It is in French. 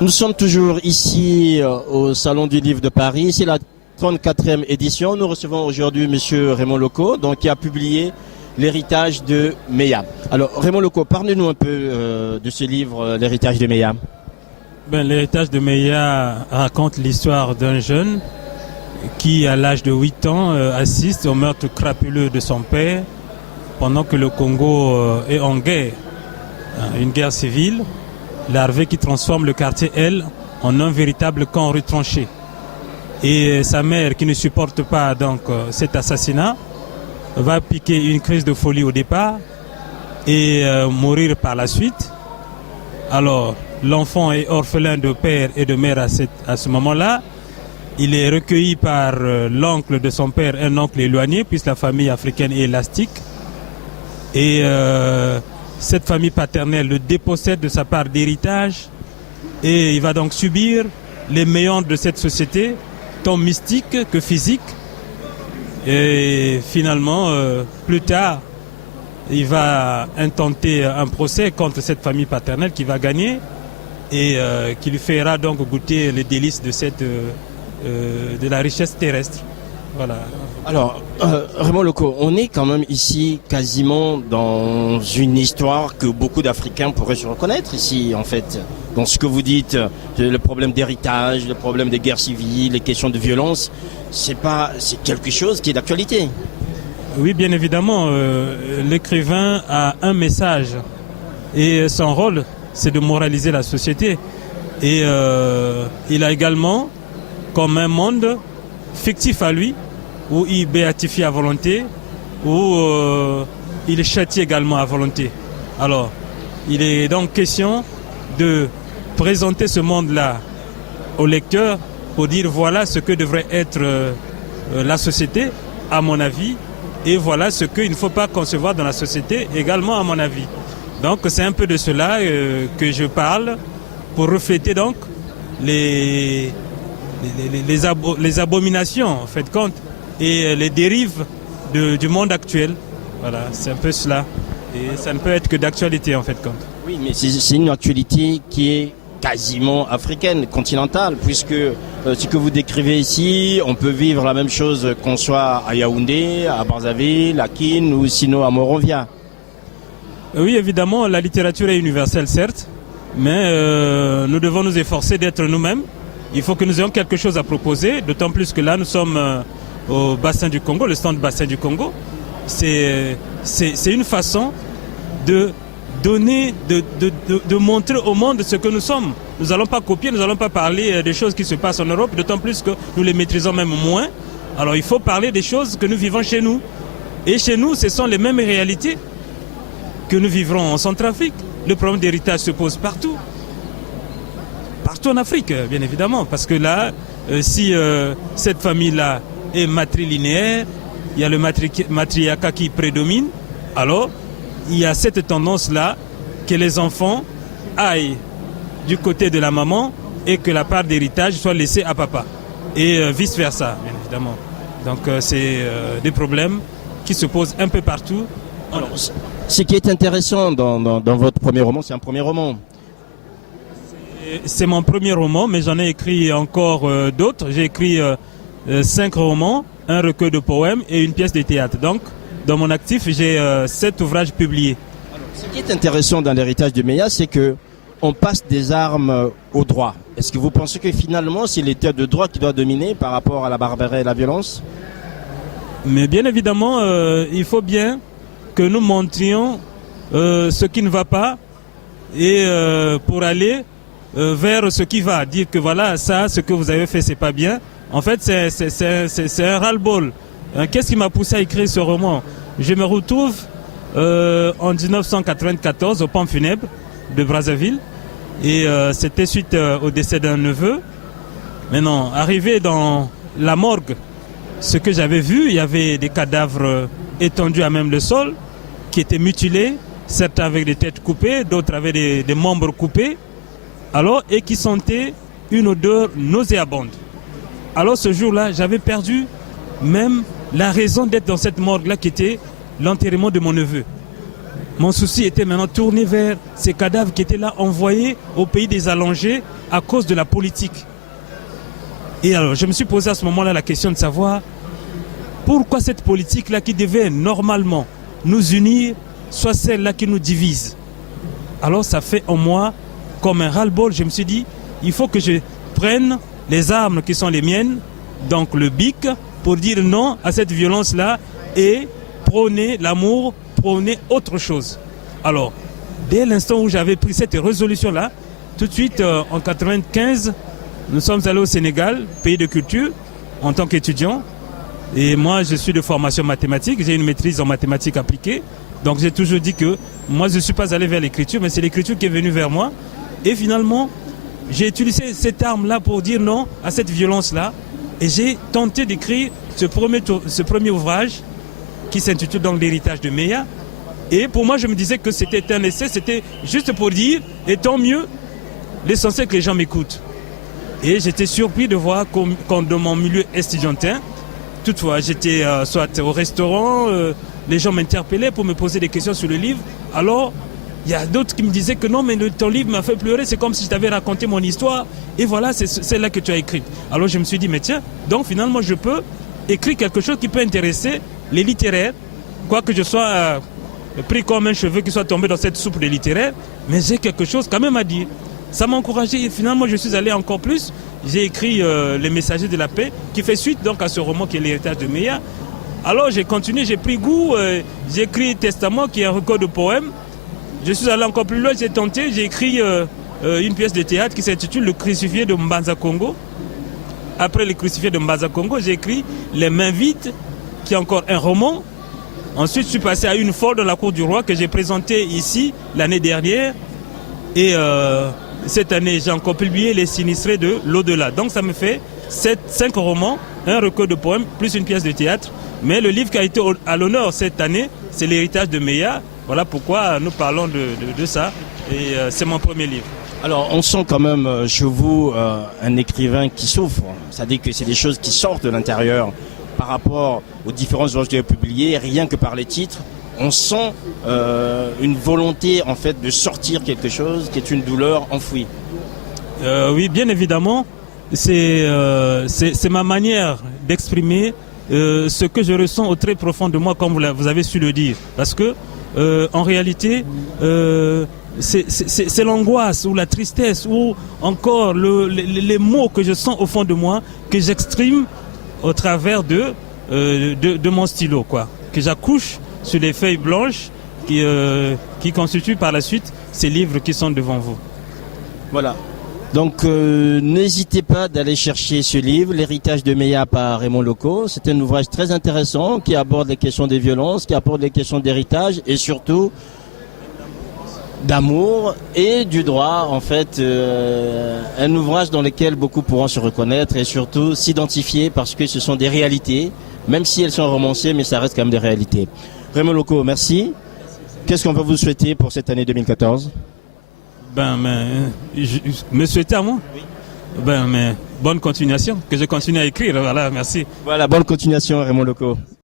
Nous sommes toujours ici au Salon du Livre de Paris. C'est la 34e édition. Nous recevons aujourd'hui M. Raymond Loko, donc, qui a publié L'héritage de Meya. Alors Raymond Loko, parlez-nous un peu de ce livre, L'héritage de Meya. L'héritage de Meya raconte l'histoire d'un jeune qui, à l'âge de 8 ans, assiste au meurtre crapuleux de son père pendant que le Congo est en guerre, une guerre civile, larvée qui transforme le quartier L en un véritable camp retranché. Et sa mère, qui ne supporte pas donc cet assassinat, va piquer une crise de folie au départ et mourir par la suite. Alors, l'enfant est orphelin de père et de mère à ce moment-là. Il est recueilli par l'oncle de son père, un oncle éloigné, puisque la famille africaine est élastique. Et cette famille paternelle le dépossède de sa part d'héritage et il va donc subir les méandres de cette société, tant mystique que physique. Et finalement, plus tard, il va intenter un procès contre cette famille paternelle qui va gagner et qui lui fera donc goûter les délices de la richesse terrestre. Voilà. Alors, Raymond Loko, on est quand même ici quasiment dans une histoire que beaucoup d'Africains pourraient se reconnaître ici, en fait. Dans ce que vous dites, le problème d'héritage, le problème des guerres civiles, les questions de violence, c'est quelque chose qui est d'actualité. Oui, bien évidemment, l'écrivain a un message et son rôle, c'est de moraliser la société. Et il a également, comme un monde fictif à lui, où il béatifie à volonté, où il châtie également à volonté. Alors, il est donc question de présenter ce monde-là au lecteur pour dire voilà ce que devrait être la société, à mon avis, et voilà ce qu'il ne faut pas concevoir dans la société également, à mon avis. Donc, c'est un peu de cela que je parle pour refléter donc les abominations, en fait, compte, et les dérives du monde actuel. Voilà, c'est un peu cela. Et ça ne peut être que d'actualité, en fait, compte. Oui, mais c'est une actualité qui est quasiment africaine, continentale, puisque ce que vous décrivez ici, on peut vivre la même chose qu'on soit à Yaoundé, à Brazzaville, à Kin ou sinon à Monrovia. Oui, évidemment, la littérature est universelle, certes, mais nous devons nous efforcer d'être nous-mêmes. Il faut que nous ayons quelque chose à proposer, d'autant plus que là, nous sommes au bassin du Congo, le stand bassin du Congo. C'est une façon de donner, de montrer au monde ce que nous sommes. Nous n'allons pas copier, nous n'allons pas parler des choses qui se passent en Europe, d'autant plus que nous les maîtrisons même moins. Alors il faut parler des choses que nous vivons chez nous. Et chez nous, ce sont les mêmes réalités que nous vivrons en Centrafrique. Le problème d'héritage se pose partout. Partout en Afrique, bien évidemment. Parce que là, si cette famille-là est matrilinéaire, il y a le matriarcat qui prédomine, alors il y a cette tendance-là que les enfants aillent du côté de la maman et que la part d'héritage soit laissée à papa. Et vice-versa, bien évidemment. Donc c'est des problèmes qui se posent un peu partout. Alors, ce qui est intéressant dans votre premier roman, c'est un premier roman. C'est mon premier roman, mais j'en ai écrit encore d'autres. J'ai écrit 5 romans, un recueil de poèmes et une pièce de théâtre. Donc, dans mon actif, j'ai 7 ouvrages publiés. Alors, ce qui est intéressant dans l'héritage de Meya, c'est qu'on passe des armes au droit. Est-ce que vous pensez que finalement, c'est l'état de droit qui doit dominer par rapport à la barbarie et la violence? Mais bien évidemment, il faut bien que nous montrions ce qui ne va pas et pour aller vers ce qui va. Dire que voilà, ça, ce que vous avez fait, c'est pas bien. En fait, c'est un ras-le-bol. Qu'est-ce qui m'a poussé à écrire ce roman? Je me retrouve en 1994 au pont funèbre de Brazzaville et c'était suite au décès d'un neveu. Maintenant, arrivé dans la morgue, ce que j'avais vu, il y avait des cadavres étendus à même le sol qui étaient mutilés, certains avec des têtes coupées, d'autres avec des membres coupés, alors, et qui sentaient une odeur nauséabonde. Alors ce jour-là, j'avais perdu même la raison d'être dans cette morgue-là qui était l'enterrement de mon neveu. Mon souci était maintenant tourné vers ces cadavres qui étaient là envoyés au pays des allongés à cause de la politique. Et alors, je me suis posé à ce moment-là la question de savoir pourquoi cette politique-là qui devait normalement nous unir soit celle-là qui nous divise. Alors ça fait en moi comme un ras-le-bol. Je me suis dit, il faut que je prenne les armes qui sont les miennes, donc le bic, pour dire non à cette violence-là et prôner l'amour, prôner autre chose. Alors, dès l'instant où j'avais pris cette résolution-là, tout de suite en 1995, nous sommes allés au Sénégal, pays de culture, en tant qu'étudiant. Et moi, je suis de formation mathématique, j'ai une maîtrise en mathématiques appliquées. Donc j'ai toujours dit que moi, je ne suis pas allé vers l'écriture, mais c'est l'écriture qui est venue vers moi. Et finalement, j'ai utilisé cette arme-là pour dire non à cette violence-là. Et j'ai tenté d'écrire ce premier ouvrage qui s'intitule donc L'héritage de Meya. Et pour moi, je me disais que c'était un essai, c'était juste pour dire, et tant mieux, l'essentiel que les gens m'écoutent. Et j'étais surpris de voir qu'en dans mon milieu estudiantin, toutefois, j'étais soit au restaurant, les gens m'interpellaient pour me poser des questions sur le livre. Alors, il y a d'autres qui me disaient que non, mais ton livre m'a fait pleurer, c'est comme si je t'avais raconté mon histoire. Et voilà, c'est celle-là que tu as écrite. Alors je me suis dit, mais tiens, donc finalement, je peux écrire quelque chose qui peut intéresser les littéraires, quoique je sois pris comme un cheveu qui soit tombé dans cette soupe des littéraires, mais j'ai quelque chose quand même à dire. Ça m'a encouragé et finalement, je suis allé encore plus. J'ai écrit Les Messagers de la Paix, qui fait suite donc à ce roman qui est L'héritage de Meya. Alors j'ai continué, j'ai pris goût, j'ai écrit Testament, qui est un recueil de poèmes. Je suis allé encore plus loin, j'ai tenté, j'ai écrit une pièce de théâtre qui s'intitule Le crucifié de Mbanza Congo. Après Le crucifié de Mbanza Congo, j'ai écrit Les mains vides, qui est encore un roman. Ensuite, je suis passé à Une folle dans la cour du roi, que j'ai présenté ici l'année dernière. Et cette année, j'ai encore publié Les sinistrés de l'au-delà. Donc ça me fait 5 romans, un recueil de poèmes, plus une pièce de théâtre. Mais le livre qui a été à l'honneur cette année, c'est L'héritage de Meya. Voilà pourquoi nous parlons de ça. Et c'est mon premier livre. Alors, on sent quand même chez vous un écrivain qui souffre. C'est-à-dire que c'est des choses qui sortent de l'intérieur par rapport aux différentes ouvrages que vous avez publiés, rien que par les titres. On sent une volonté en fait de sortir quelque chose qui est une douleur enfouie. Oui, bien évidemment. C'est ma manière d'exprimer ce que je ressens au très profond de moi, comme vous avez su le dire. Parce que en réalité, c'est l'angoisse ou la tristesse ou encore les mots que je sens au fond de moi que j'exprime au travers de mon stylo, quoi, que j'accouche sur les feuilles blanches qui constituent par la suite ces livres qui sont devant vous. Voilà. Donc n'hésitez pas d'aller chercher ce livre, L'héritage de Meya par Raymond Loko. C'est un ouvrage très intéressant qui aborde les questions des violences, qui aborde les questions d'héritage et surtout d'amour et du droit. En fait, un ouvrage dans lequel beaucoup pourront se reconnaître et surtout s'identifier parce que ce sont des réalités, même si elles sont romancées, mais ça reste quand même des réalités. Raymond Loko, merci. Qu'est-ce qu'on va vous souhaiter pour cette année 2014 ? Me souhaiter à moi. Oui. Mais bonne continuation, que je continue à écrire. Voilà, merci. Voilà, bonne continuation, Raymond Loko.